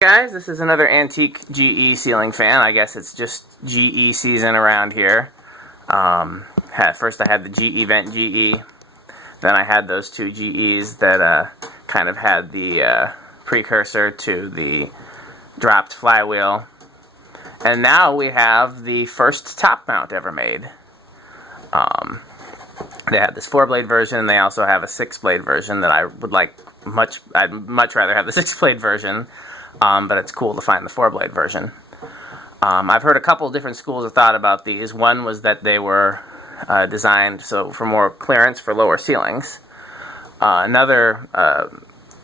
Guys, this is another antique GE ceiling fan. I guess it's just GE season around here. First I had the GE Vent GE, then I had those two GEs that kind of had the precursor to the dropped flywheel, and now we have the first top mount ever made. They have this 4-blade version, and they also have a 6-blade version that I'd much rather have the 6-blade version. But it's cool to find the 4-blade version. I've heard a couple different schools of thought about these. One was that they were designed for more clearance for lower ceilings. Another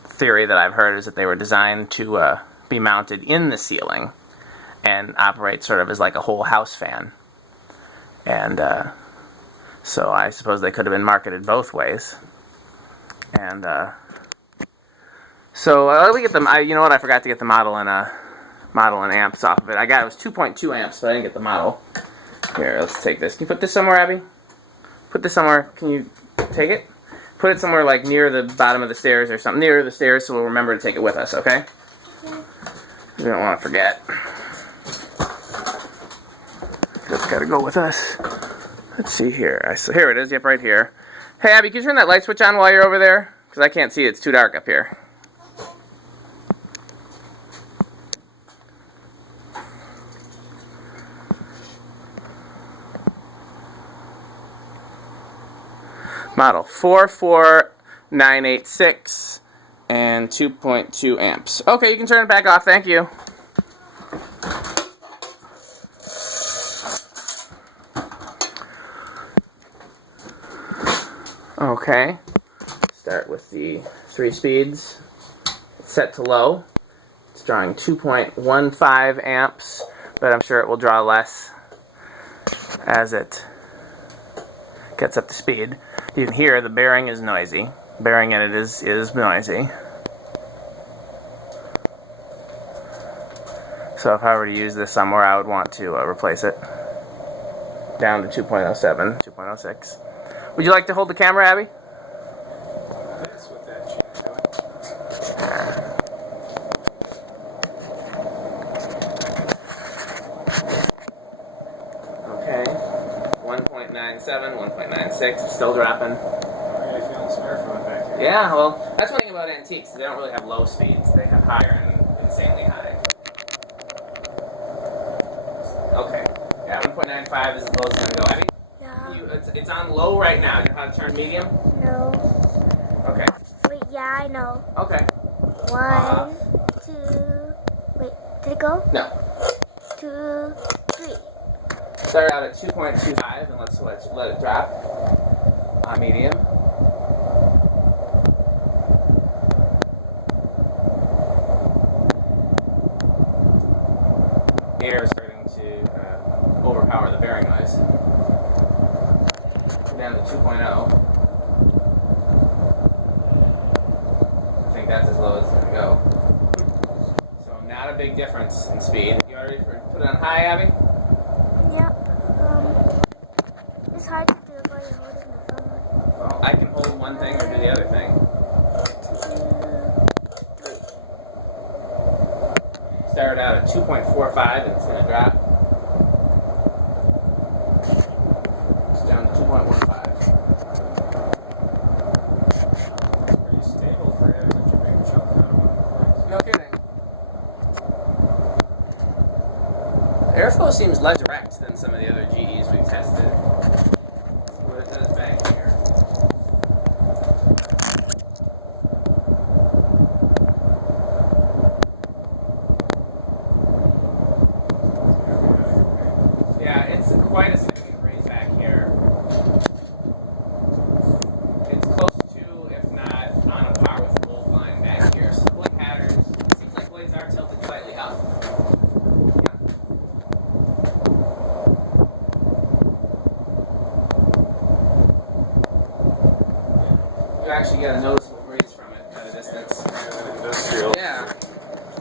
theory that I've heard is that they were designed to be mounted in the ceiling and operate sort of as like a whole house fan. And so I suppose they could have been marketed both ways. And so let me get them. You know what? I forgot to get the model and amps off of it. It was 2.2 amps, but I didn't get the model. Here, let's take this. Can you put this somewhere, Abby? Put this somewhere. Can you take it? Put it somewhere like near the bottom of the stairs or something. Near the stairs, so we'll remember to take it with us. Okay? We don't want to forget. That's got to go with us. Let's see here. Here it is. Yep, right here. Hey, Abby, can you turn that light switch on while you're over there? Because I can't see it. It's too dark up here. Model 44986 and 2.2 amps. Okay, you can turn it back off. Thank you. Okay. Start with the 3 speeds. Set to low. It's drawing 2.15 amps, but I'm sure it will draw less as it gets up to speed. You can hear the bearing is noisy. Bearing in it is noisy. So if I were to use this somewhere, I would want to replace it down to 2.07, 2.06. Would you like to hold the camera, Abby? That's what that changed to. Okay. 1.97, 1.96, still dropping. Are you feeling sorry for it back here? Yeah, well, that's one thing about antiques. They don't really have low speeds. They have higher and insanely high. Okay. Yeah, 1.95 is as low as it's going to go. Abby? Yeah. It's on low right now. You know how to turn medium? No. Okay. Wait, yeah, I know. Okay. 1, 2. Wait, did it go? No. 2, 3. Start out at 2.25 and let's let it drop on medium. The air is starting to overpower the bearing noise. Down to 2.0. I think that's as low as it's going to go. So not a big difference in speed. You ready for put it on high, Abby? Yep. It's hard to do while you're holding the phone. Well, I can hold one thing or do the other thing. 2, 3. Start out at 2.45 and it's going to drop. It's down to 2.15. Pretty stable for having such a big chunk out of one place. No kidding. The airflow seems less direct than some of the other GEs we've tested. Let's see what it does back here. Yeah, it's quite a significant raise back here. It's close to, if not on a par with the gold line back here. So blade patterns, it seems like blades are tilted slightly up. You actually get a noticeable breeze from it at a distance. Industrial. Yeah.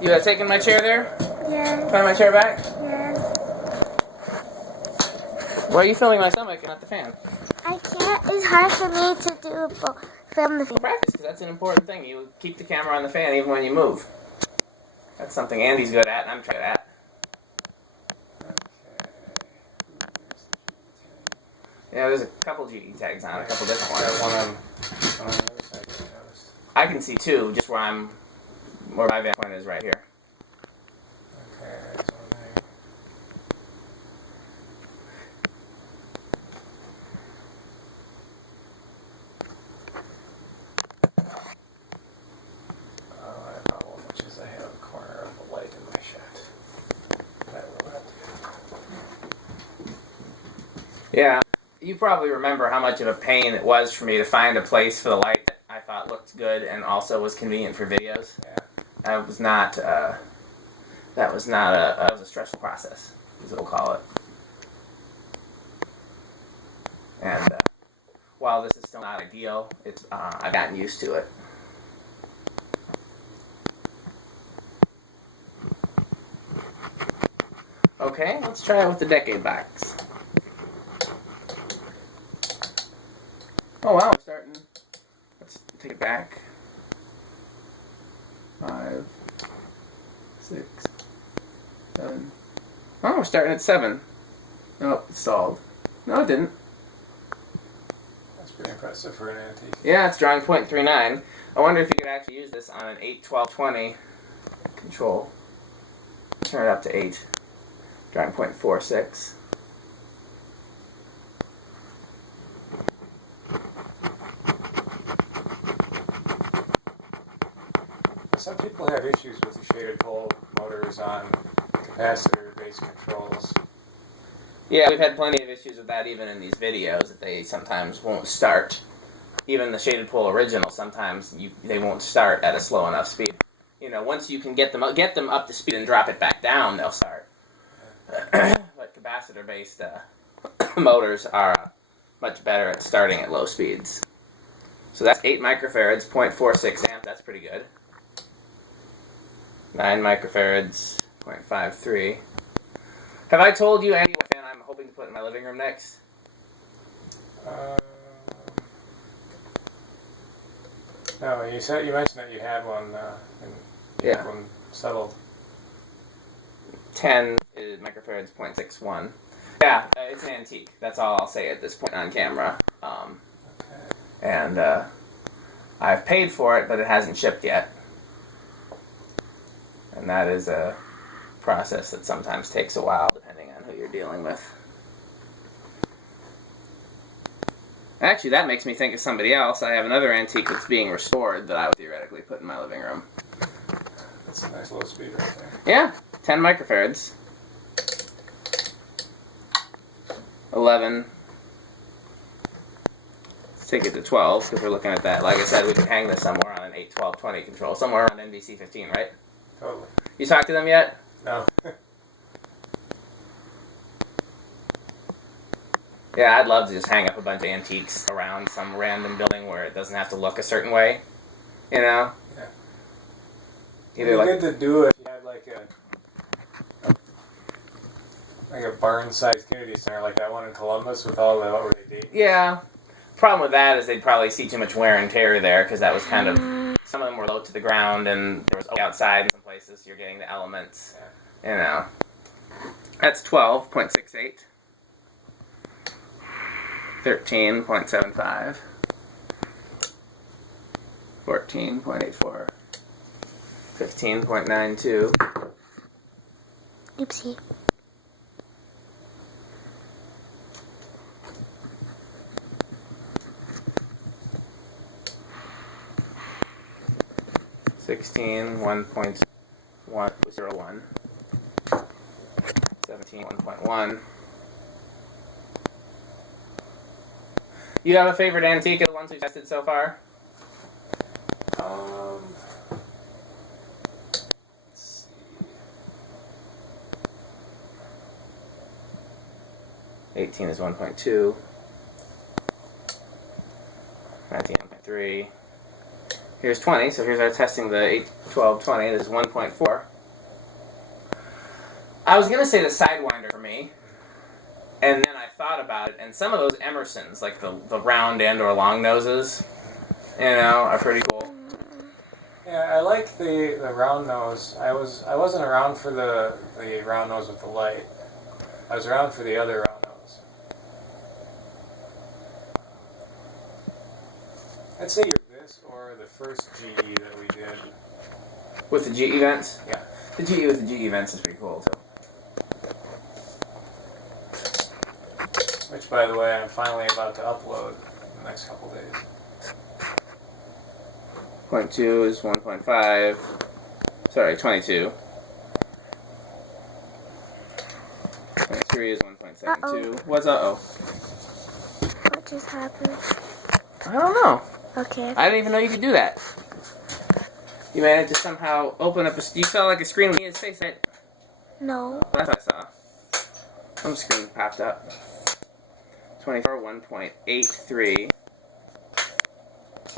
You taking my chair there? Yeah. Find my chair back? Yeah. Why are you filming my stomach and not the fan? I can't. It's hard for me to film the Practice, because that's an important thing. You keep the camera on the fan even when you move. That's something Andy's good at, and I'm good at. Yeah, there's a couple GE tags on, a couple different ones. One on the other side that I noticed. I can see two, just where my vantage point is right here. Okay, there's one there. Oh, I have a problem, which is I have a corner of the light in my shot. That will have to Yeah, you probably remember how much of a pain it was for me to find a place for the light that I thought looked good and also was convenient for videos. Yeah. That was not a stressful process, is what we'll call it. And while this is still not ideal, I've gotten used to it. Okay, let's try it with the decade box. Oh wow, we're starting. Let's take it back. 5, 6, 7. Oh, we're starting at 7. Nope, it stalled. No, it didn't. That's pretty impressive for an antique. Yeah, it's drawing 0.39. I wonder if you could actually use this on an 8, 12, 20 control. Turn it up to 8. Drawing 0.46. Some people have issues with the shaded pole motors on capacitor-based controls. Yeah, we've had plenty of issues with that even in these videos, that they sometimes won't start. Even the shaded pole original, sometimes they won't start at a slow enough speed. You know, once you can get them up to speed and drop it back down, they'll start. But capacitor-based motors are much better at starting at low speeds. So that's 8 microfarads, 0.46 amp, that's pretty good. 9 microfarads, 0.53. Have I told you, Andy, what fan I'm hoping to put in my living room next? No, you mentioned that you had one. Yeah. One settled. 10 microfarads, 0.61. Yeah, it's an antique. That's all I'll say at this point on camera. Okay. And I've paid for it, but it hasn't shipped yet. And that is a process that sometimes takes a while, depending on who you're dealing with. Actually, that makes me think of somebody else. I have another antique that's being restored that I would theoretically put in my living room. That's a nice low speed right there. Yeah, 10 microfarads. 11. Let's take it to 12, because we're looking at that. Like I said, we can hang this somewhere on an 8, 12, 20 control. Somewhere around NBC 15, right? Totally. You talked to them yet? No. Yeah, I'd love to just hang up a bunch of antiques around some random building where it doesn't have to look a certain way. You know? Yeah. Either It'd be like, good to do it if you had like a barn-sized community center like that one in Columbus with all the already dated. yeah. Problem with that is they'd probably see too much wear and tear there, because that was kind of, some of them were low to the ground and there was outside in some places, you're getting the elements. Yeah. You know. That's 12.68. 13.75. 14.84. 15.92. Oopsie. 16, 1.101. 17, 1.1. You have a favorite antique of the ones we've tested so far? Let's see. 18 is 1.2. 19, 1.3. Here's 20, so here's our testing the 8, 12, 20. This is 1.4. I was going to say the Sidewinder for me, and then I thought about it, and some of those Emersons, like the round end or long noses, you know, are pretty cool. Yeah, I like the round nose. I wasn't around for the round nose with the light. I was around for the other round nose. I'd say you're this or the first GE that we did. With the GE vents? Yeah. The GE with the GE vents is pretty cool too. Which, by the way, I'm finally about to upload in the next couple days. 0.2 is 1.5. Sorry, 22. 0.3 is 1.72. What's uh-oh? What just happened? I don't know. Okay. I didn't even know you could do that. You managed to somehow open up a... You saw like a screen with his face, right? No. That's what I saw. Some screen popped up. 24, 1.83.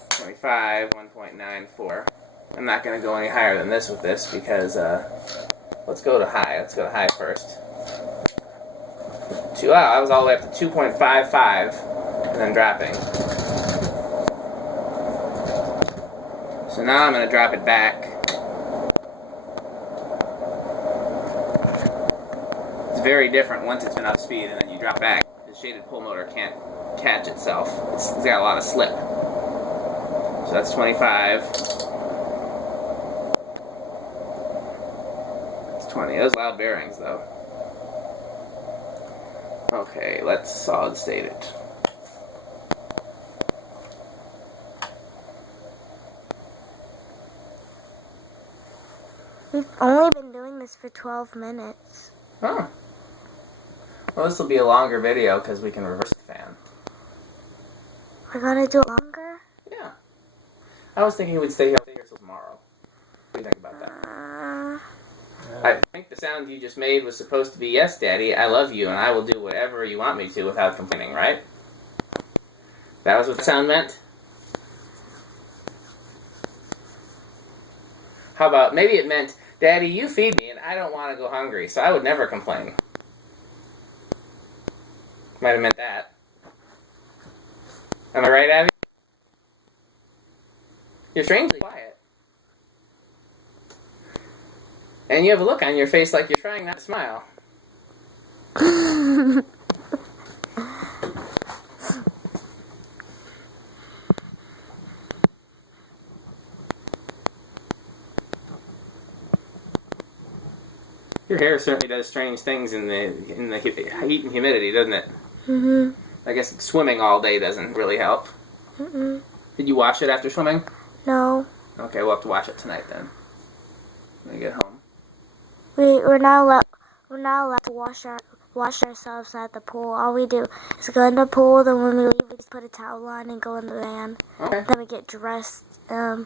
25, 1.94. I'm not going to go any higher than this with this because, let's go to high. Let's go to high first. Wow, I was all the way up to 2.55 and then dropping. So now I'm going to drop it back. It's very different once it's been up to speed and then you drop back. The shaded pull motor can't catch itself. It's got a lot of slip. So that's 25. It's 20. Those loud bearings, though. Okay, let's solid state it. We've only been doing this for 12 minutes. Oh. Well, this will be a longer video because we can reverse the fan. We're gonna do it longer? Yeah. I was thinking we'd stay here till tomorrow. What do you think about that? I think the sound you just made was supposed to be, yes, Daddy, I love you, and I will do whatever you want me to without complaining, right? That was what the sound meant? How about, maybe it meant, Daddy, you feed me, and I don't want to go hungry, so I would never complain. Might have meant that. Am I right, Abby? You're strangely quiet. And you have a look on your face like you're trying not to smile. Your hair certainly does strange things in the heat and humidity, doesn't it? Mm-hmm. I guess swimming all day doesn't really help. Mm-mm. Did you wash it after swimming? No. Okay, we'll have to wash it tonight then. When we get home. We're not allowed to wash ourselves at the pool. All we do is go in the pool, then when we leave we just put a towel on and go in the van. Okay. Then we get dressed in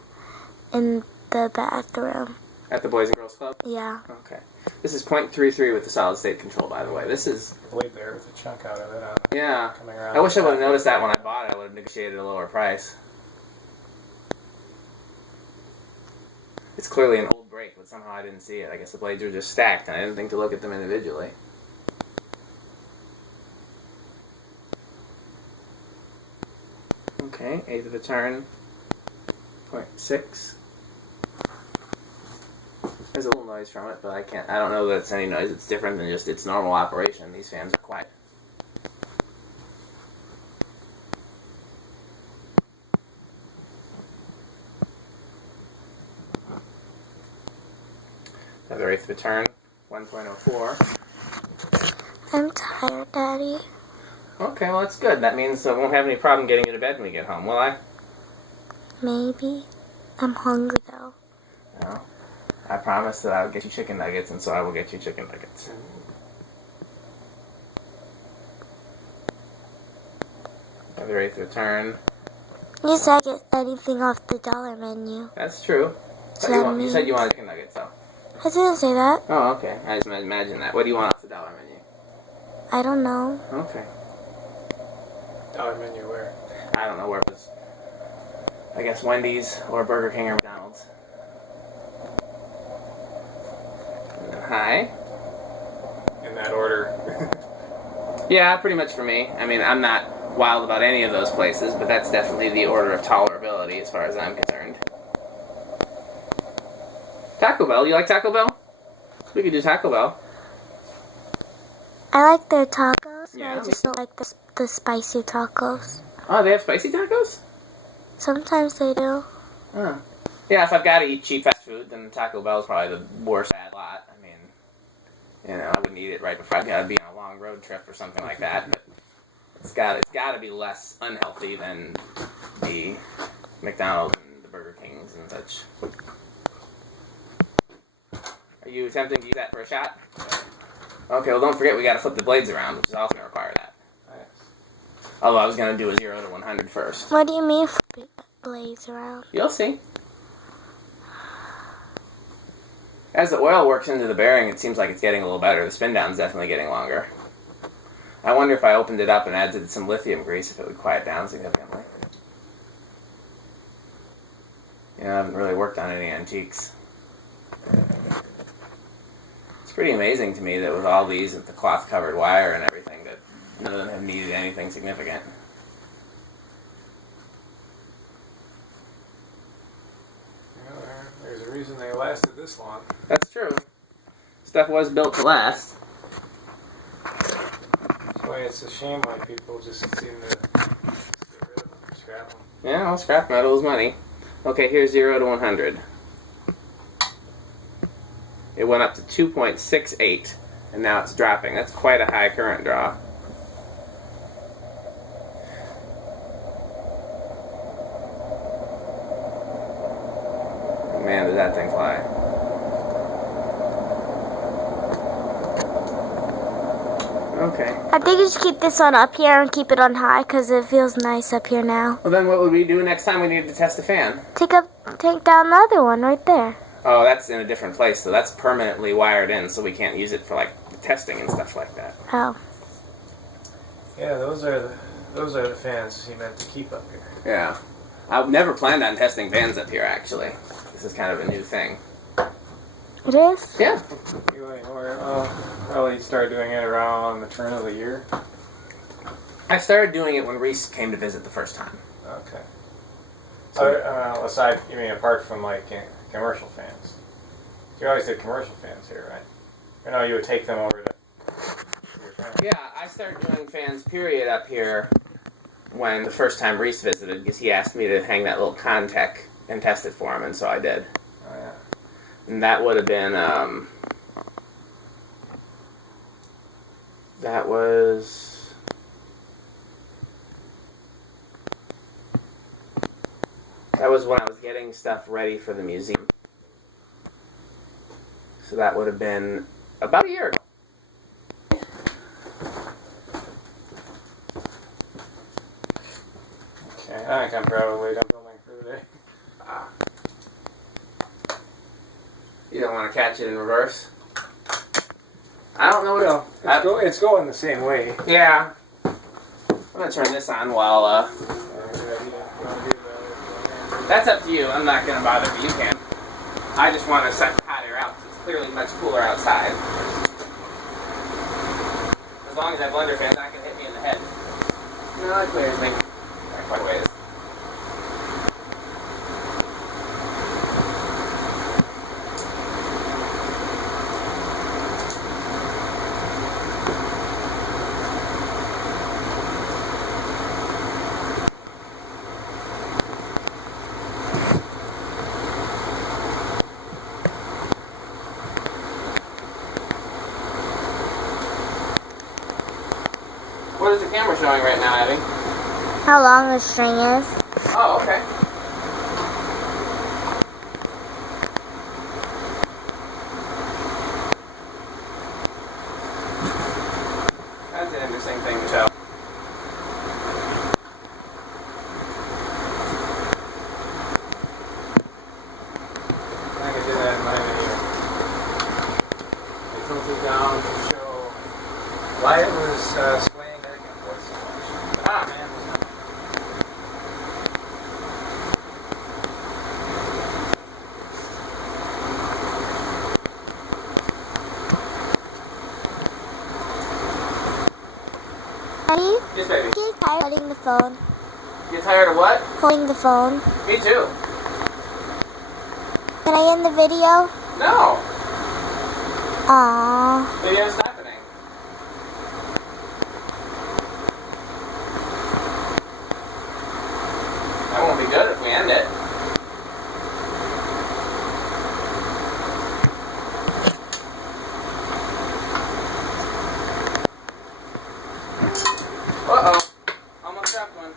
the bathroom. At the Boys and Girls Club? Yeah. Okay. This is 0.33 with the solid state control, by the way. This is... Blade there with a chunk out of it. Yeah. Coming around. I wish I would have noticed that when I bought it. I would have negotiated a lower price. It's clearly an old brake, but somehow I didn't see it. I guess the blades are just stacked, and I didn't think to look at them individually. Okay, eighth of a turn. 0.6. There's a little noise from it, but I don't know that it's any noise. It's different than just its normal operation. These fans are quiet. Another eighth of a turn. 1.04. I'm tired, Daddy. Okay, well that's good. That means I won't have any problem getting you to bed when we get home, will I? Maybe. I'm hungry, though. No. I promised that I would get you chicken nuggets, and so I will get you chicken nuggets. Another eighth of a turn. You said get anything off the dollar menu. That's true. So You said you wanted chicken nuggets, though. I didn't say that. Oh, okay. I just imagined that. What do you want off the dollar menu? I don't know. Okay. Dollar menu where? I don't know where it was. I guess Wendy's or Burger King or McDonald's. And then high. In that order. Yeah, pretty much for me. I mean, I'm not wild about any of those places, but that's definitely the order of tolerability as far as I'm concerned. Taco Bell. You like Taco Bell? We could do Taco Bell. I like their tacos. Yeah, I just don't like the spicy tacos. Oh, they have spicy tacos? Sometimes they do. Huh. Yeah, if I've got to eat cheap fast food, then Taco Bell's probably the worst bad lot. I mean, you know, I wouldn't eat it right before I've got to be on a long road trip or something like that. But it's got to be less unhealthy than the McDonald's and the Burger Kings and such. Are you attempting to use that for a shot? Okay, well don't forget we got to flip the blades around, which is also going to require that. Although I was going to do a 0 to 100 first. What do you mean flip blades around? You'll see. As the oil works into the bearing, it seems like it's getting a little better. The spin down's definitely getting longer. I wonder if I opened it up and added some lithium grease, if it would quiet down significantly. Yeah, I haven't really worked on any antiques. It's pretty amazing to me that with all these, with the cloth-covered wire and everything, that none of them have needed anything significant. Yeah, there's a reason they lasted this long. That's true. Stuff was built to last. That's why it's a shame why people just seem to get rid of them, scrap them. Yeah, well, scrap metal is money. Okay, here's 0 to 100. It went up to 2.68, and now it's dropping. That's quite a high current draw. Man, did that thing fly. Okay. I think you should keep this one up here and keep it on high because it feels nice up here now. Well, then what would we do next time we needed to test the fan? Take down the other one right there. Oh, that's in a different place, so that's permanently wired in, so we can't use it for, like, testing and stuff like that. Oh. Yeah, those are the fans he meant to keep up here. Yeah. I've never planned on testing fans up here, actually. This is kind of a new thing. It is? Yeah. Probably start doing it around the turn of the year. I started doing it when Reese came to visit the first time. Okay. So, aside, you mean apart from like commercial fans? You always did commercial fans here, right? You know, you would take them over to your family. Yeah, I started doing fans, period, up here when the first time Reese visited, because he asked me to hang that little Contec and test it for him, and so I did. Oh, yeah. And that would have been, that was when I was getting stuff ready for the museum. So that would have been about a year ago. Okay, I think I'm probably done filming for the day. You don't want to catch it in reverse? I don't know what It's going the same way. Yeah. I'm going to turn this on while, that's up to you. I'm not going to bother if you can. I just want to set the hot air out because it's clearly much cooler outside. As long as that blender fan's not going to hit me in the head. No, it clears me. Not quite ways. What is the camera showing right now, Abby? How long the string is. Oh, okay. That's an interesting thing to show. I think I did that in my video. I tilted down to show why it was swaying back and forth so much. Ah. Man was not. Daddy, Yes, baby. you get tired holding the phone? You tired of what? Holding the phone. Me too. Can I end the video? No. Aww. Video's happening. That won't be good if we end it. Uh-oh. Almost dropped one.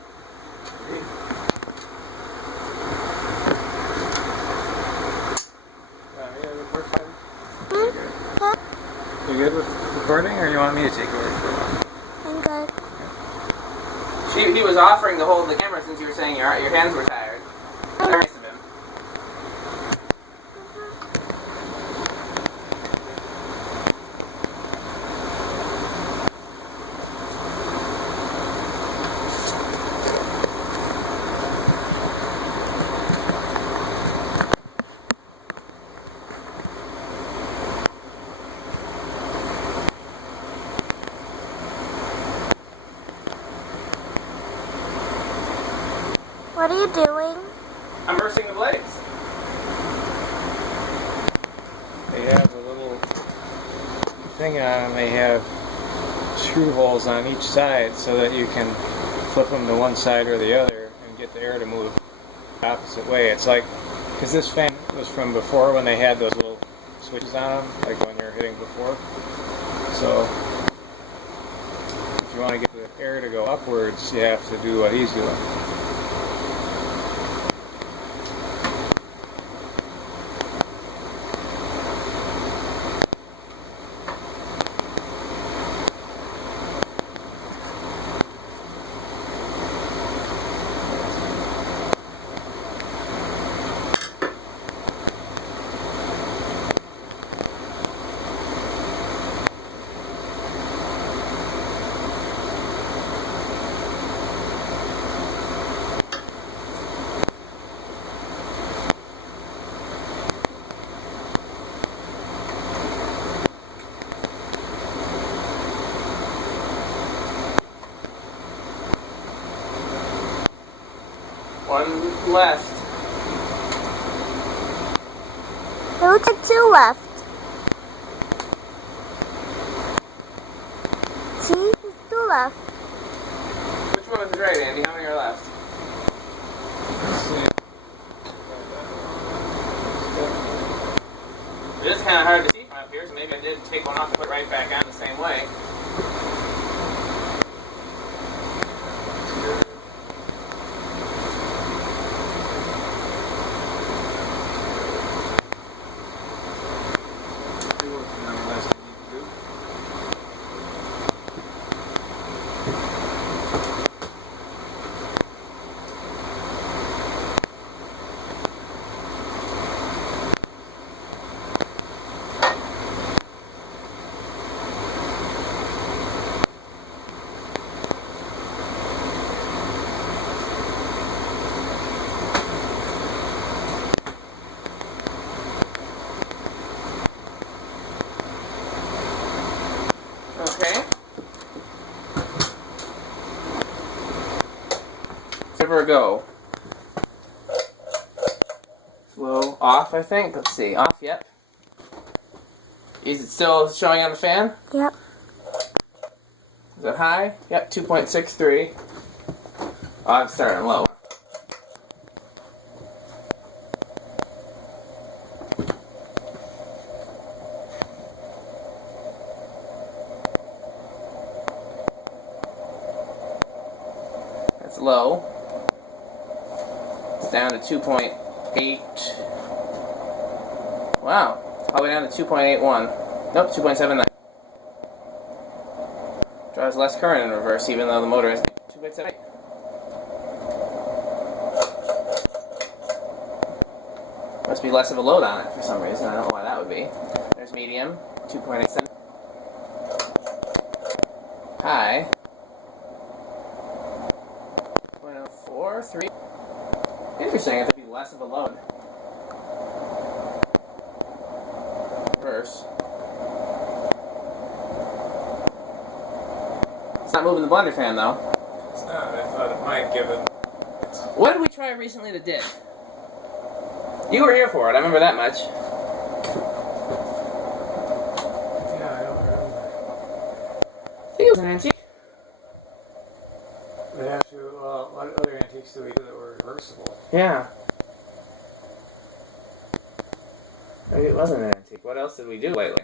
You good with recording, or you want me to take over for a while? I'm good. He was offering to hold the camera since you were saying your hands were tired. Very nice of him. What are you doing? I'm bursting the blades. They have a little thing on them. They have screw holes on each side so that you can flip them to one side or the other and get the air to move the opposite way. It's like, because this fan was from before when they had those little switches on them, like when you're hitting before. So if you want to get the air to go upwards, you have to do what he's doing. One left. It looks like two left. See? There's two left. Which one is right, Andy? How many are left? Let's see. It is kind of hard to see from up here, so maybe I did take one off and put it right back on the same way. Okay. Give her a go. Slow off, I think. Let's see. Off, yep. Is it still showing on the fan? Yep. Is it high? Yep, 2.63. Oh, I'm starting low. That's low. It's down to 2.8. Wow. All the way down to 2.81. Nope, 2.79. Drives less current in reverse, even though the motor is 2.78. Must be less of a load on it for some reason. I don't know why that would be. There's medium, 2.87. High, 0.04, 3. Interesting, it would be less of a load. Reverse. It's not moving the blender fan though. It's not. I thought it might give it. What did we try recently that did? You were here for it, I remember that much. was an antique. We have to, what other antiques do we do that were reversible? Yeah. Maybe it wasn't an antique. What else did we do lately?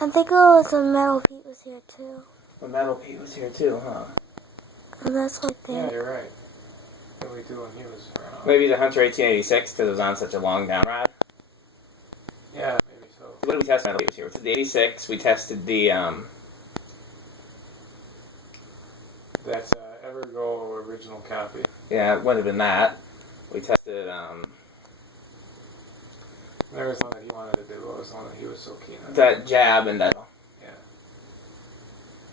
I think it was a metal Pete was here too. The metal Pete was here too, huh? And that's what I Yeah, think. you're right. What did we do when he was around? Maybe the Hunter 1886 because it was on such a long down rod. Yeah, maybe so. What did we test when he was here? We tested the 86. We tested the That's Evergo original copy. yeah, it would have been that. We tested There was one that he wanted to do. What was the one that he was so keen on? that jab and that. Yeah.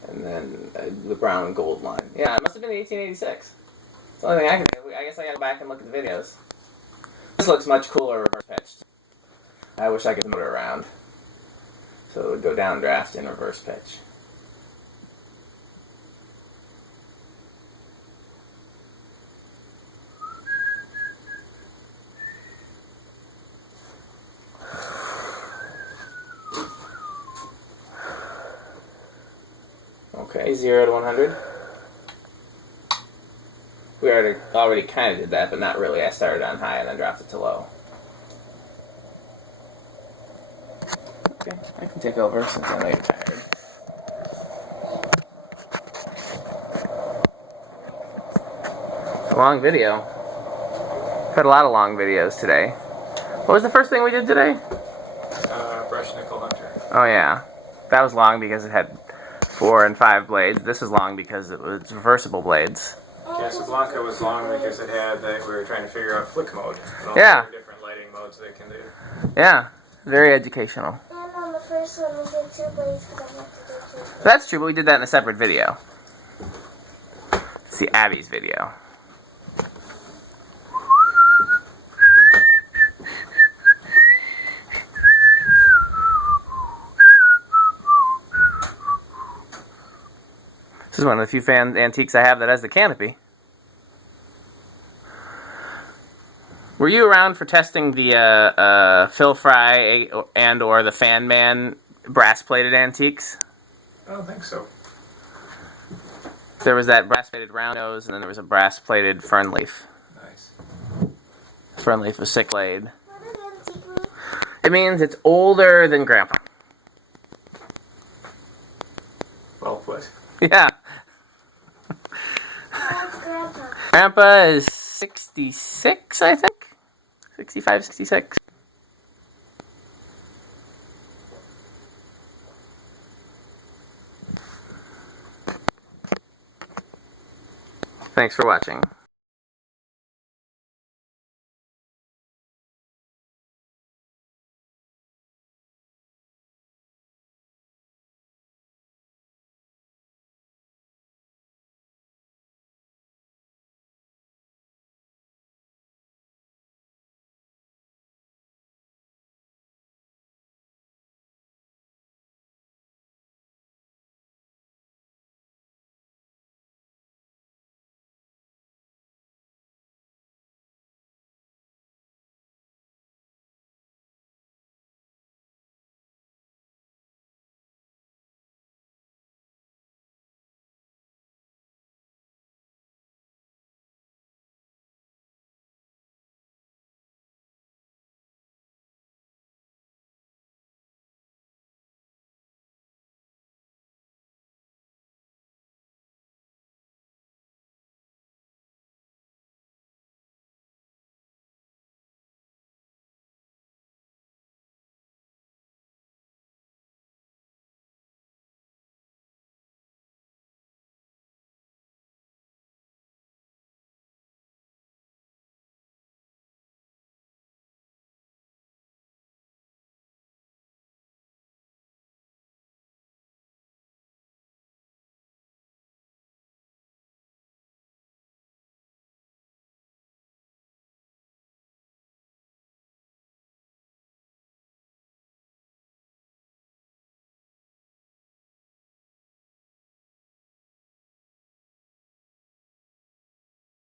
And then the brown and gold line. Yeah, it must have been the 1886. It's the only thing I can do. I guess I gotta go back and look at the videos. This looks much cooler reverse pitched. I wish I could motor around. So it would go downdraft in reverse pitch. Okay, 0 to 100. We already kind of did that, but not really. I started on high and then dropped it to low. Okay, I can take over since I know you're tired. It's a long video. Had a lot of long videos today. What was the first thing we did today? Brush nickel hunter. Oh yeah, that was long because it had 4 and 5 blades. This is long because it was reversible blades. Casablanca was long because it had that we were trying to figure out flick mode. And all Yeah. the different lighting modes they can do. Yeah, very educational. And on the first one, we did 2 blades because I have to do 2 blades. That's true, but we did that in a separate video. It's the Abby's video. This is one of the few fan antiques I have that has the canopy. Were you around for testing the Phil Fry and or the Fan Man brass-plated antiques? I don't think so. There was that brass-plated round nose, and then there was a brass-plated fern leaf. Nice. Fern leaf was sick laid. What does antique mean? It means it's older than Grandpa. Well put. Yeah. That's Grandpa. Grandpa is 66, I think. 65, 66. Thanks for watching.